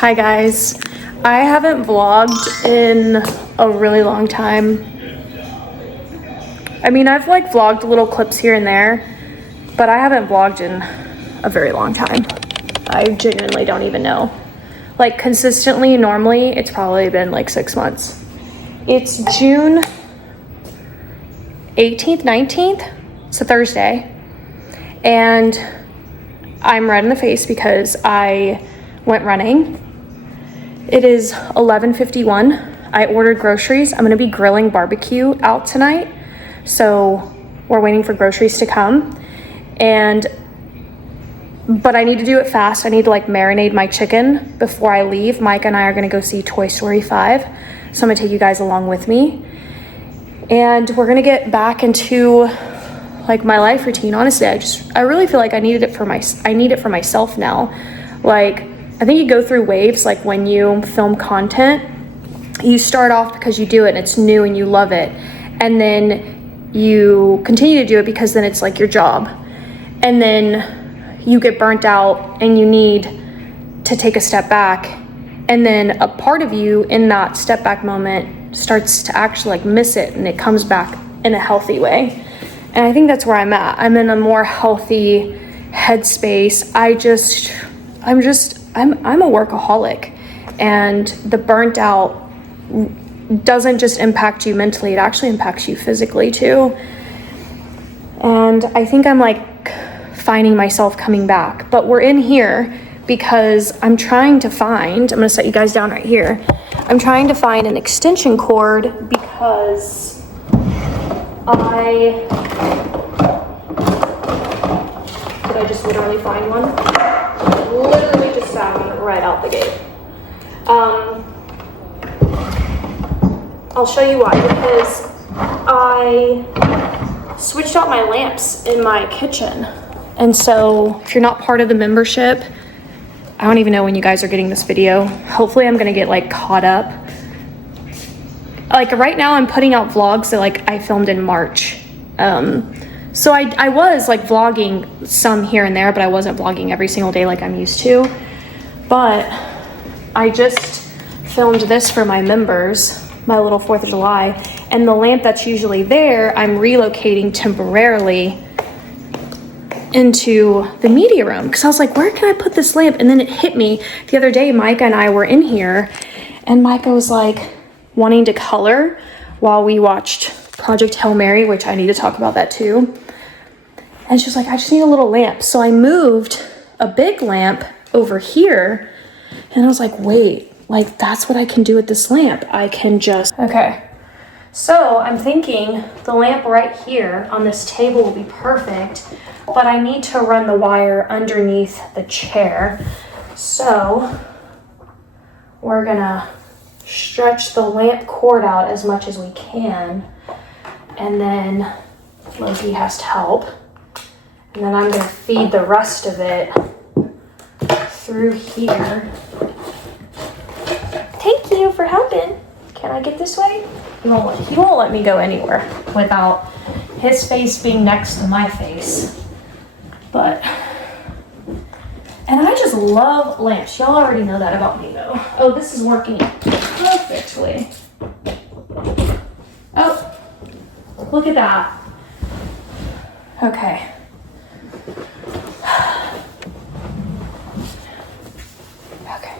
Hi guys, I haven't vlogged in a really long time. I mean, I've like vlogged little clips here and there, but I haven't vlogged in a very long time. I genuinely don't even know. Like consistently, normally, it's probably been like 6 months. It's June 18th, 19th, it's a Thursday, and I'm red in the face because I went running. It is 11:51. I ordered groceries. I'm gonna be grilling barbecue out tonight. So we're waiting for groceries to come. But I need to do it fast. I need to like marinate my chicken before I leave. Mike and I are gonna go see Toy Story 5. So I'm gonna take you guys along with me. And we're gonna get back into like my life routine. Honestly, I really feel like I need it for myself now. Like, I think you go through waves. Like when you film content, you start off because you do it and it's new and you love it. And then you continue to do it because then it's like your job. And then you get burnt out and you need to take a step back. And then a part of you in that step back moment starts to actually like miss it, and it comes back in a healthy way. And I think that's where I'm at. I'm in a more healthy headspace. I'm a workaholic, and the burnt out doesn't just impact you mentally, it actually impacts you physically too. And I think I'm like finding myself coming back, but we're in here because I'm gonna set you guys down right here. I'm trying to find an extension cord because did I just literally find one? Literally just found one right out the gate. I'll show you why, because I switched out my lamps in my kitchen. And so if you're not part of the membership, I don't even know when you guys are getting this video. Hopefully I'm gonna get like caught up. Like right now I'm putting out vlogs that like I filmed in March. So I was like vlogging some here and there, but I wasn't vlogging every single day like I'm used to. But I just filmed this for my members, my little 4th of July. And the lamp that's usually there, I'm relocating temporarily into the media room. Cause I was like, where can I put this lamp? And then it hit me the other day, Micah and I were in here, and Micah was like wanting to color while we watched Project Hail Mary, which I need to talk about that too. And she was like, I just need a little lamp. So I moved a big lamp over here, and I was like, wait, like that's what I can do with this lamp. I can just, okay. So I'm thinking the lamp right here on this table will be perfect, but I need to run the wire underneath the chair. So we're gonna stretch the lamp cord out as much as we can, and then Loki has to help. And then I'm gonna feed the rest of it through here. Thank you for helping. Can I get this way? He won't let me go anywhere without his face being next to my face. And I just love lamps. Y'all already know that about me though. Oh, this is working perfectly. Oh, look at that. Okay. Okay.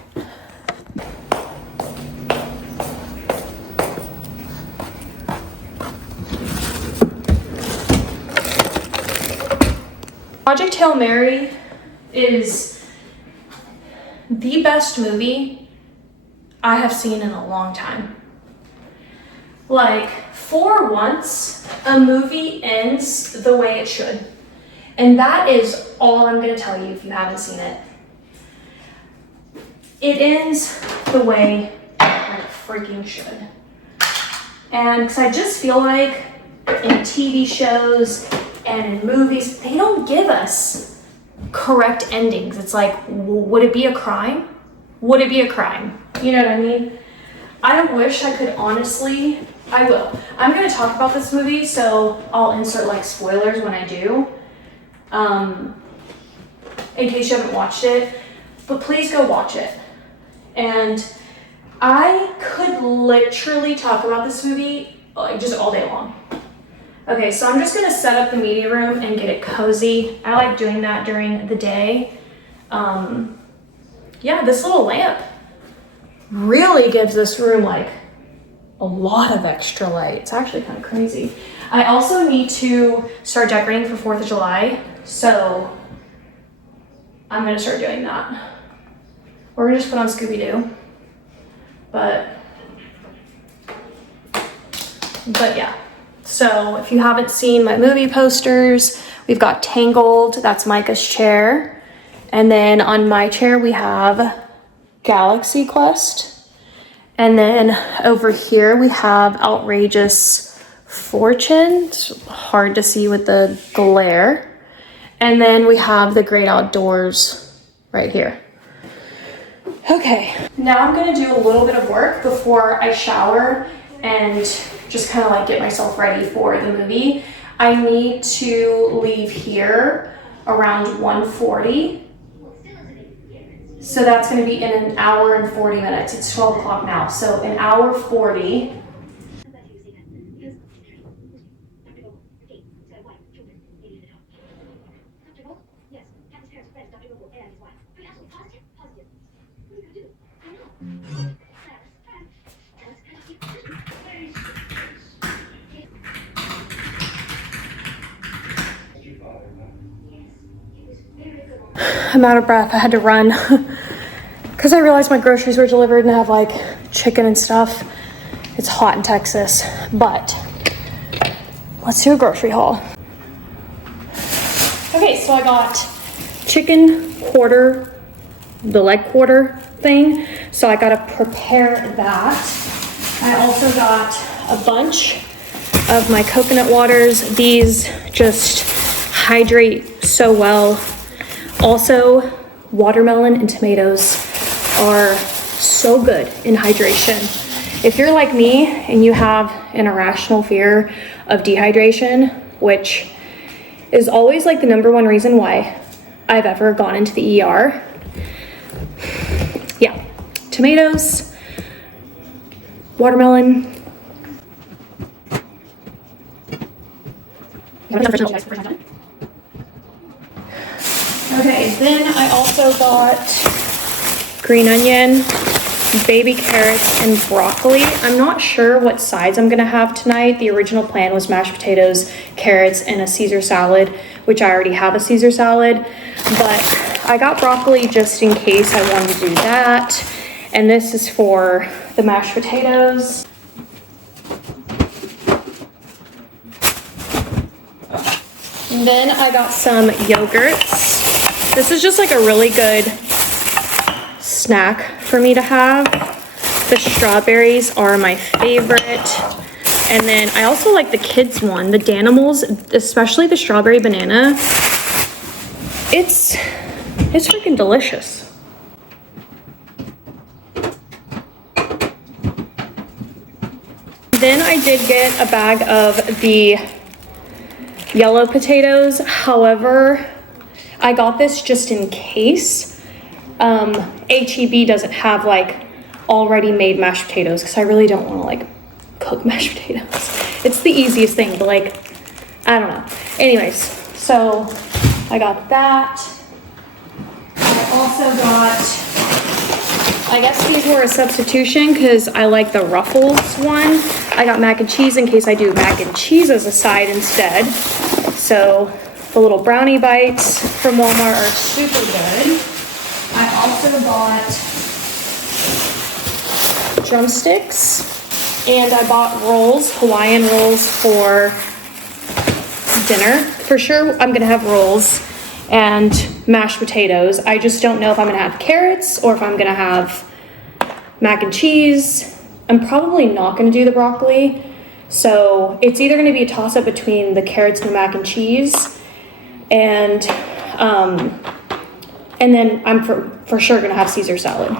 Project Hail Mary is the best movie I have seen in a long time. Like, for once, a movie ends the way it should. And that is all I'm gonna tell you if you haven't seen it. It ends the way it freaking should. And because I just feel like in TV shows and in movies, they don't give us correct endings. It's like, would it be a crime? Would it be a crime? You know what I mean? I wish I could honestly, I will. I'm gonna talk about this movie, so I'll insert like spoilers when I do. In case you haven't watched it, but please go watch it. And I could literally talk about this movie like just all day long. Okay, so I'm just gonna set up the media room and get it cozy. I like doing that during the day. Yeah, this little lamp really gives this room like a lot of extra light. It's actually kind of crazy. I also need to start decorating for 4th of July, so I'm gonna start doing that. We're gonna just put on Scooby-Doo, but yeah. So if you haven't seen my movie posters, we've got Tangled, that's Micah's chair. And then on my chair, we have Galaxy Quest. And then over here, we have Outrageous Fortune. It's hard to see with the glare. And then we have The Great Outdoors right here. Okay, now I'm gonna do a little bit of work before I shower and just kind of like get myself ready for the movie. I need to leave here around 1:40. So that's gonna be in an hour and 40 minutes. It's 12 o'clock now, so an hour 40. I'm out of breath, I had to run. Because I realized my groceries were delivered and I have like chicken and stuff. It's hot in Texas, but let's do a grocery haul. Okay, so I got chicken quarter, the leg quarter thing. So I gotta prepare that. I also got a bunch of my coconut waters. These just hydrate so well. Also, watermelon and tomatoes are so good in hydration. If you're like me and you have an irrational fear of dehydration, which is always like the #1 reason why I've ever gone into the ER. Yeah, tomatoes, watermelon. Okay, then I also got green onion, baby carrots, and broccoli. I'm not sure what sides I'm gonna have tonight. The original plan was mashed potatoes, carrots, and a Caesar salad, which I already have a Caesar salad, but I got broccoli just in case I wanted to do that. And this is for the mashed potatoes. And then I got some yogurts. This is just like a really good snack for me to have. The strawberries are my favorite. And then I also like the kids one, the Danimals, especially the strawberry banana. It's freaking delicious. Then I did get a bag of the yellow potatoes. However, I got this just in case. HEB doesn't have like already made mashed potatoes because I really don't want to like cook mashed potatoes. It's the easiest thing, but like, I don't know. Anyways, so I got that. I also got, I guess these were a substitution because I like the Ruffles one. I got mac and cheese in case I do mac and cheese as a side instead. So the little brownie bites from Walmart are super good. I also bought drumsticks and I bought rolls, Hawaiian rolls for dinner. For sure, I'm gonna have rolls and mashed potatoes. I just don't know if I'm gonna have carrots or if I'm gonna have mac and cheese. I'm probably not gonna do the broccoli. So it's either gonna be a toss up between the carrots and the mac and cheese. And then I'm for sure gonna have Caesar salad.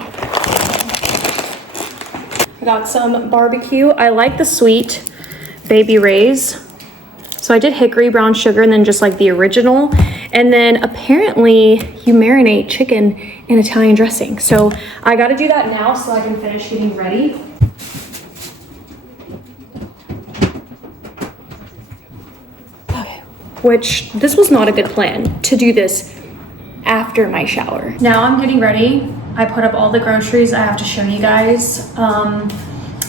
I got some barbecue. I like the sweet Baby Ray's. So I did hickory brown sugar and then just like the original. And then apparently you marinate chicken and Italian dressing. So I gotta do that now so I can finish getting ready. Okay, which this was not a good plan to do this after my shower. Now I'm getting ready. I put up all the groceries I have to show you guys.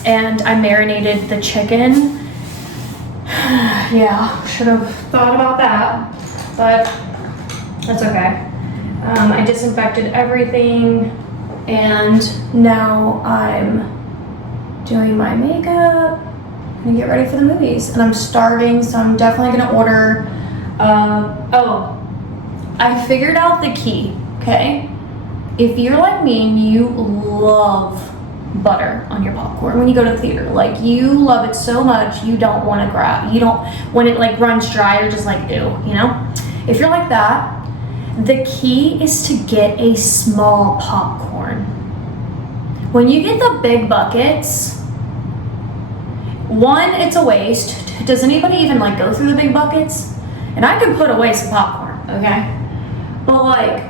And I marinated the chicken. Yeah, should have thought about that, but that's okay. I disinfected everything, and now I'm doing my makeup. I'm gonna get ready for the movies, and I'm starving, so I'm definitely gonna order. Oh, I figured out the key, okay? If you're like me and you love butter on your popcorn when you go to the theater, like you love it so much you don't want to grab, you don't, when it like runs dry, you're just like, ew, you know? If you're like that, the key is to get a small popcorn. When you get the big buckets, one, it's a waste. Does anybody even like go through the big buckets? And I can put away some popcorn, okay? But like,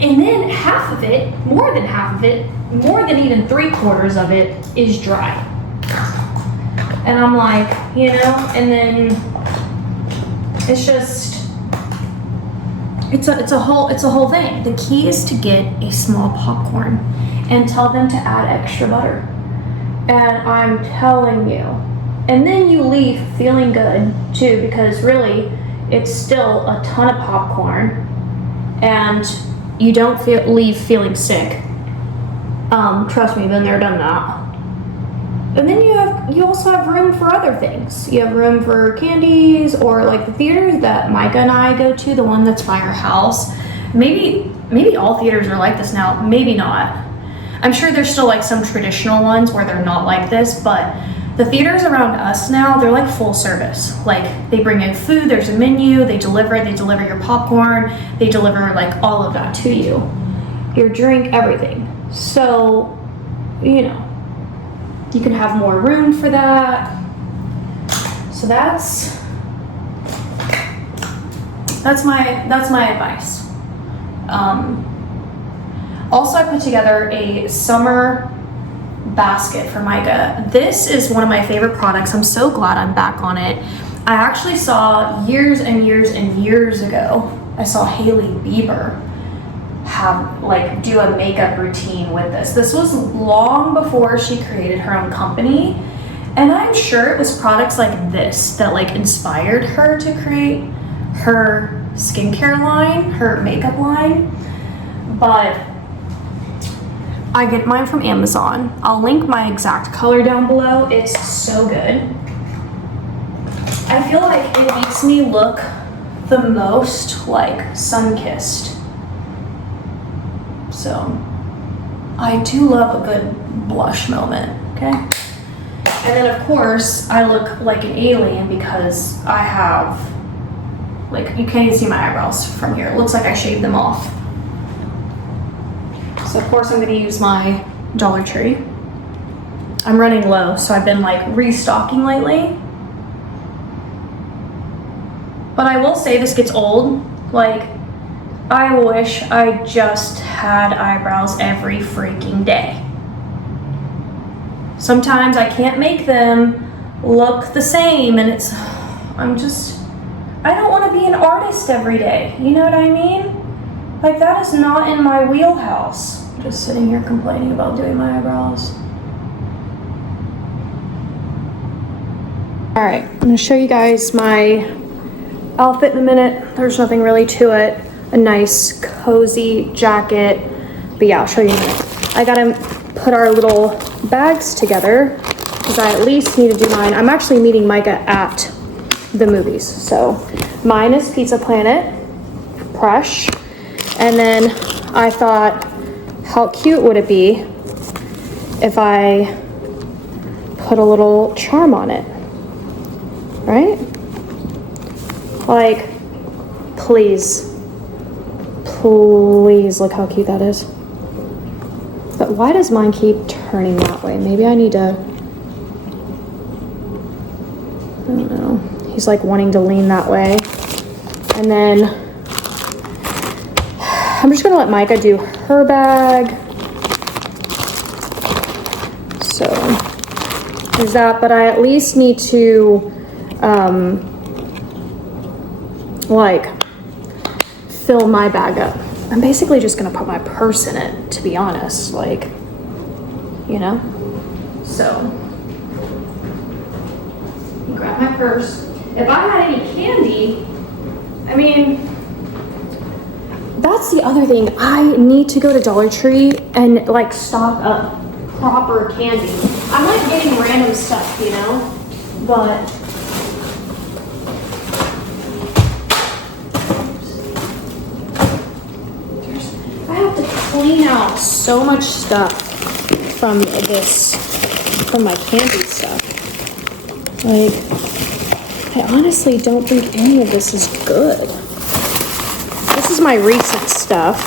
and then half of it, more than half of it, more than even 3/4 of it is dry. And I'm like, you know, and then it's just, it's a whole thing. The key is to get a small popcorn and tell them to add extra butter. And I'm telling you, and then you leave feeling good too, because really it's still a ton of popcorn and you don't leave feeling sick. Trust me, been there, done that. And then you also have room for other things. You have room for candies, or like the theaters that Micah and I go to, the one that's by our house. Maybe all theaters are like this now, maybe not. I'm sure there's still like some traditional ones where they're not like this, but the theaters around us now, they're like full service. Like they bring in food, there's a menu, they deliver your popcorn, they deliver like all of that to you. Your drink, everything. So, you know, you can have more room for that. So that's my advice. Also, I put together a summer basket for Micah. This is one of my favorite products. I'm so glad I'm back on it. I actually saw years and years and years ago, I saw Hailey Bieber do a makeup routine with this. This was long before she created her own company, and I'm sure it was products like this that like inspired her to create her skincare line, her makeup line. But I get mine from Amazon. I'll link my exact color down below. It's so good. I feel like it makes me look the most like sun-kissed. So I do love a good blush moment, okay? And then of course I look like an alien because I have, like, you can't even see my eyebrows from here. It looks like I shaved them off. So of course I'm gonna use my Dollar Tree. I'm running low, so I've been like restocking lately. But I will say this gets old. Like, I wish I just had eyebrows every freaking day. Sometimes I can't make them look the same, and I don't want to be an artist every day. You know what I mean? Like, that is not in my wheelhouse. I'm just sitting here complaining about doing my eyebrows. All right, I'm gonna show you guys my outfit in a minute. There's nothing really to it. A nice cozy jacket, but yeah, I'll show you in a minute. I gotta put our little bags together because I at least need to do mine. I'm actually meeting Micah at the movies. So mine is Pizza Planet, Fresh, and then I thought, how cute would it be if I put a little charm on it, right? Like, please look how cute that is. But why does mine keep turning that way? Maybe I need to, I don't know. He's like wanting to lean that way. And then I'm just gonna let Micah do her bag. So there's that, but I at least need to like fill my bag up. I'm basically just gonna put my purse in it, to be honest, like, you know? So, grab my purse. If I had any candy, I mean, that's the other thing. I need to go to Dollar Tree and like stock up proper candy. I'm like getting random stuff, you know? But I have to clean out so much stuff from my candy stuff. Like, I honestly don't think any of this is good. This is my recent stuff.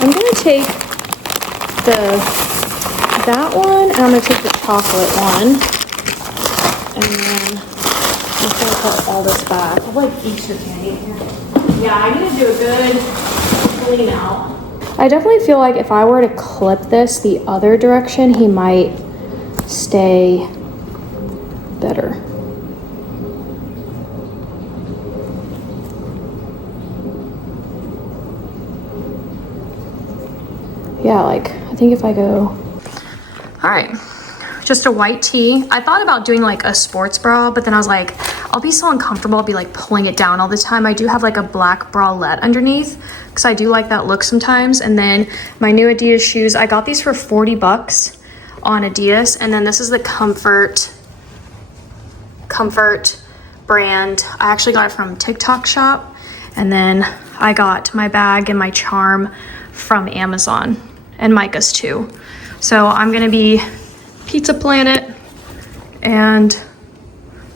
I'm gonna take that one, and I'm gonna take the chocolate one, and then I'm gonna put all this back. I like each of the candy in here. Yeah, I need to do a good clean out. I definitely feel like if I were to clip this the other direction, he might stay better. Yeah, like, I think if I go... All right, just a white tee. I thought about doing like a sports bra, but then I was like, I'll be so uncomfortable. I'll be like pulling it down all the time. I do have like a black bralette underneath because I do like that look sometimes. And then my new Adidas shoes, I got these for 40 bucks on Adidas. And then this is the Comfort brand. I actually got it from TikTok shop. And then I got my bag and my charm from Amazon, and Micah's too. So I'm gonna be Pizza Planet, and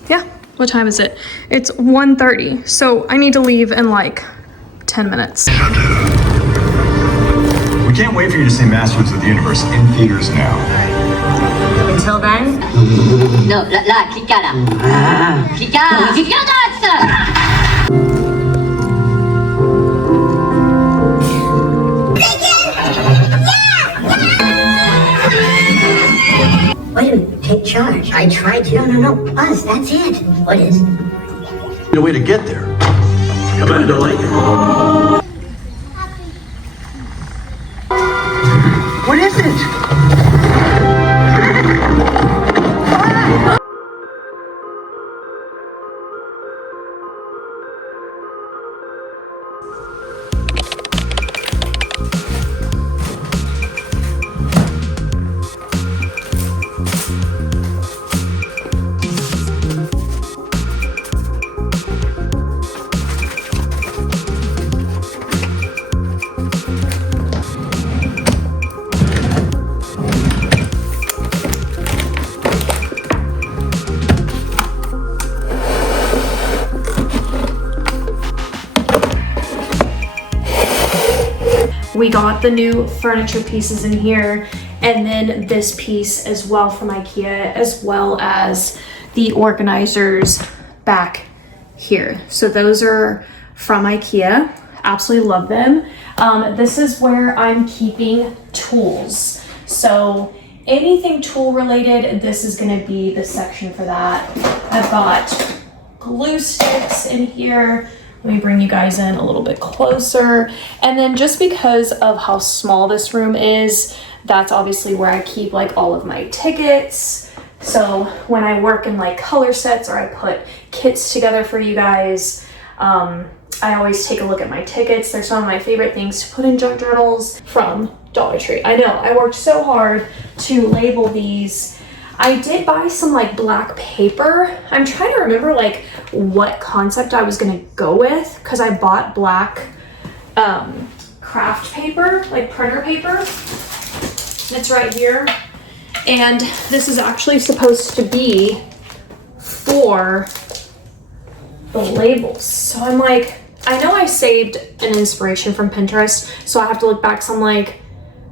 yeah, what time is it? It's 1:30, so I need to leave in like 10 minutes. We can't wait for you to see Masters of the Universe in theaters now. Until then? No, là, clicca là. Clicca adesso! Wait a minute, take charge. I tried to. No, Buzz, that's it. What is? No way to get there. Come on, Dolly. What is it? We got the new furniture pieces in here, and then this piece as well from IKEA, as well as the organizers back here. So those are from IKEA. Absolutely love them. This is where I'm keeping tools. So anything tool related, this is gonna be the section for that. I've got glue sticks in here. Let me bring you guys in a little bit closer. And then just because of how small this room is, that's obviously where I keep like all of my tickets. So when I work in like color sets or I put kits together for you guys, I always take a look at my tickets. They're some of my favorite things to put in junk journals from Dollar Tree. I know, I worked so hard to label these. I did buy some like black paper. I'm trying to remember like what concept I was gonna go with, because I bought black craft paper, like printer paper. It's right here. And this is actually supposed to be for the labels. So I'm like, I know I saved an inspiration from Pinterest, so I have to look back. So I'm like,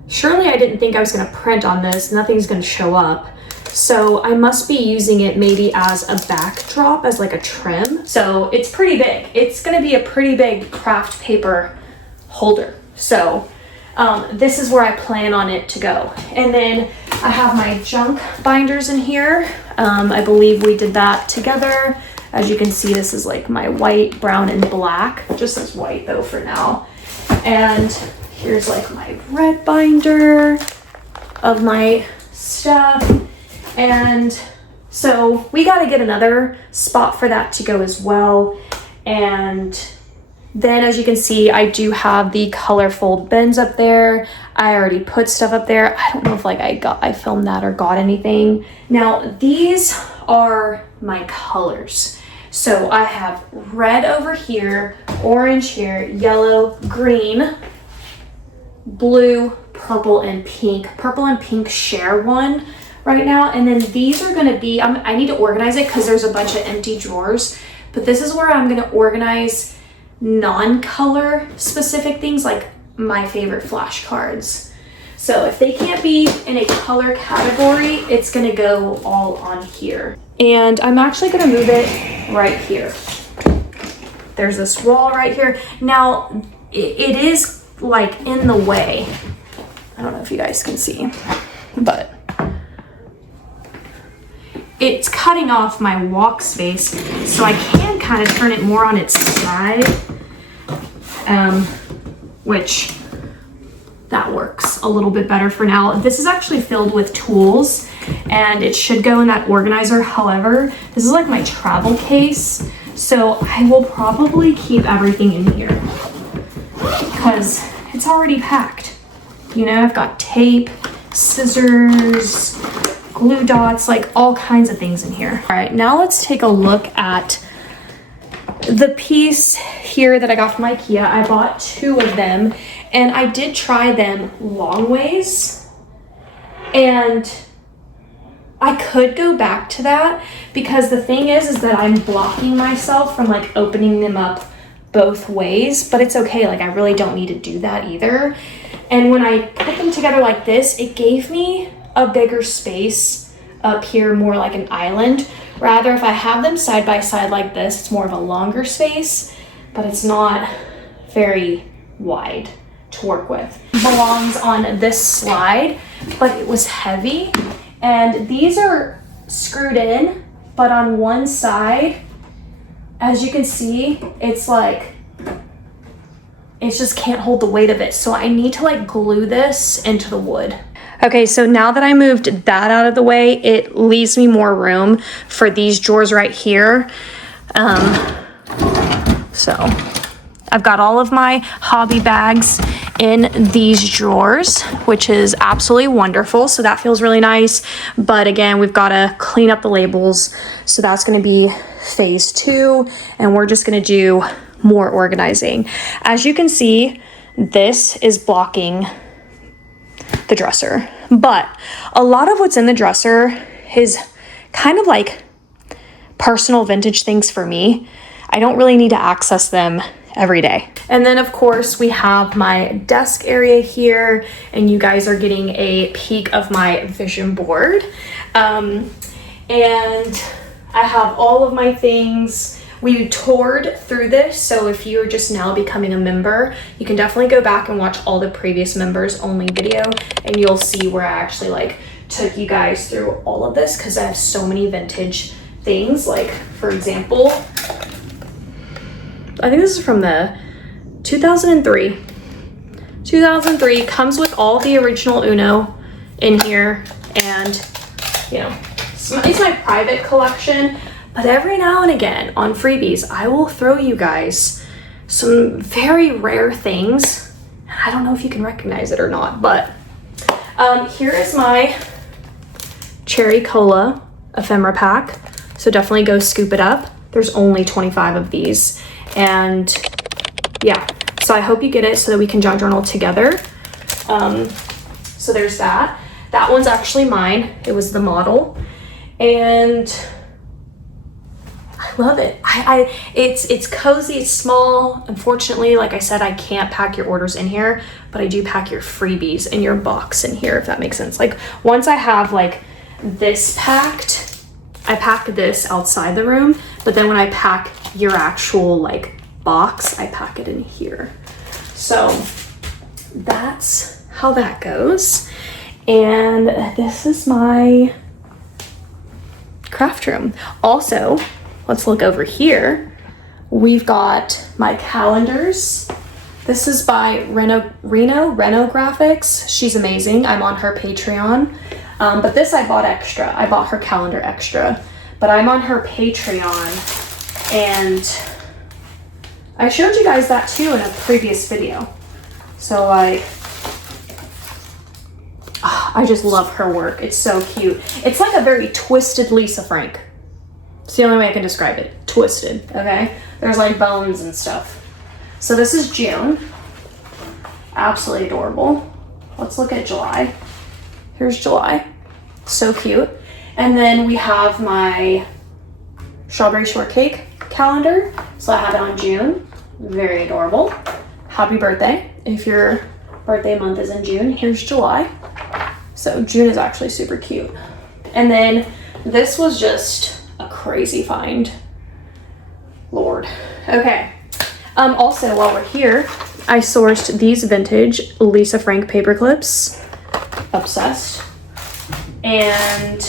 surely I didn't think I was gonna print on this. Nothing's gonna show up. So I must be using it maybe as a backdrop, as like a trim. So it's pretty big. It's gonna be a pretty big craft paper holder. So this is where I plan on it to go. And then I have my junk binders in here. I believe we did that together. As you can see, this is like my white, brown, and black. Just says white though for now. And here's like my red binder of my stuff. And so we got to get another spot for that to go as well. And then as you can see, I do have the colorful bins up there. I already put stuff up there. I don't know if like I filmed that or got anything. Now these are my colors. So I have red over here, orange here, yellow, green, blue, purple, and pink. Purple and pink share one right now. And then these are gonna be, I need to organize it because there's a bunch of empty drawers, but this is where I'm gonna organize non-color specific things like my favorite flashcards. So if they can't be in a color category, it's gonna go all on here. And I'm actually gonna move it right here. There's this wall right here. Now, it is like in the way. I don't know if you guys can see, but it's cutting off my walk space, so I can kind of turn it more on its side, which that works a little bit better for now. This is actually filled with tools and it should go in that organizer. However, this is like my travel case, so I will probably keep everything in here because it's already packed. You know, I've got tape, scissors, glue dots, like all kinds of things in here. All right, now let's take a look at the piece here that I got from IKEA. I bought 2 of them and I did try them long ways, and I could go back to that because the thing is that I'm blocking myself from like opening them up both ways, but it's okay. Like I really don't need to do that either. And when I put them together like this, it gave me a bigger space up here, more like an island. Rather, if I have them side by side like this, it's more of a longer space, but it's not very wide to work with. It belongs on this slide, but it was heavy. And these are screwed in, but on one side, as you can see, it's like, it just can't hold the weight of it. So I need to like glue this into the wood. Okay, so now that I moved that out of the way, it leaves me more room for these drawers right here. So I've got all of my hobby bags in these drawers, which is absolutely wonderful. So that feels really nice. But again, we've got to clean up the labels. So that's going to be phase 2. And we're just going to do more organizing. As you can see, this is blocking the dresser, but a lot of what's in the dresser is kind of like personal vintage things for me. I don't really need to access them every day. And then of course we have my desk area here, and you guys are getting a peek of my vision board. And I have all of my things. We toured through this, so if you're just now becoming a member, you can definitely go back and watch all the previous members only video, and you'll see where I actually like took you guys through all of this, because I have so many vintage things. Like for example, I think this is from the 2003. 2003, comes with all the original Uno in here, and you know, it's my private collection. But every now and again on freebies, I will throw you guys some very rare things. I don't know if you can recognize it or not, but here is my Cherry Cola Ephemera Pack. So definitely go scoop it up. There's only 25 of these. And yeah, so I hope you get it so that we can junk journal together. So there's that. That one's actually mine. It was the model. And I love it. It's cozy, it's small. Unfortunately, like I said, I can't pack your orders in here, but I do pack your freebies in your box in here, if that makes sense. Like once I have like this packed, I pack this outside the room, but then when I pack your actual like box, I pack it in here. So that's how that goes. And this is my craft room. Also, let's look over here. We've got my calendars. This is by Reno Graphics. She's amazing. I'm on her Patreon. But this I bought extra. I bought her calendar extra. But I'm on her Patreon. And I showed you guys that too in a previous video. So like, I just love her work. It's so cute. It's like a very twisted Lisa Frank. It's the only way I can describe it. Twisted, okay? There's like bones and stuff. So this is June. Absolutely adorable. Let's look at July. Here's July. So cute. And then we have my strawberry shortcake calendar. So I have it on June. Very adorable. Happy birthday. If your birthday month is in June, here's July. So June is actually super cute. And then this was just a crazy find. Lord. Okay. Also, while we're here, I sourced these vintage Lisa Frank paper clips. Obsessed. And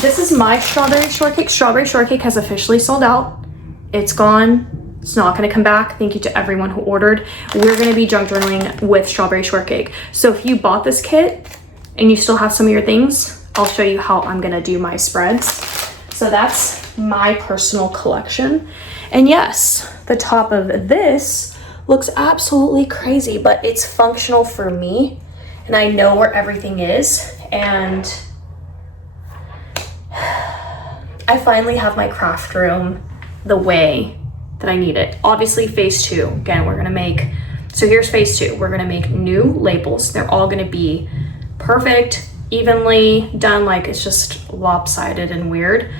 this is my strawberry shortcake. Strawberry shortcake has officially sold out. It's gone. It's not going to come back. Thank you to everyone who ordered. We're going to be junk journaling with strawberry shortcake. So if you bought this kit and you still have some of your things, I'll show you how I'm going to do my spreads. So that's my personal collection. And yes, the top of this looks absolutely crazy, but it's functional for me. And I know where everything is. And I finally have my craft room the way that I need it. Obviously phase 2, again, we're gonna make, so here's phase 2. We're gonna make new labels. They're all gonna be perfect, evenly done, like it's just lopsided and weird.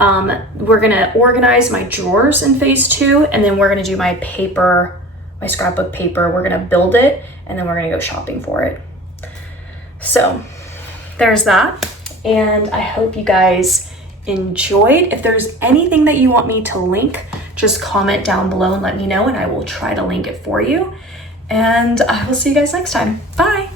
We're gonna organize my drawers in phase 2, and then we're gonna do my paper, my scrapbook paper. We're gonna build it, and then we're gonna go shopping for it. So there's that, and I hope you guys enjoyed. If there's anything that you want me to link, just comment down below and let me know, and I will try to link it for you. And I will see you guys next time. Bye.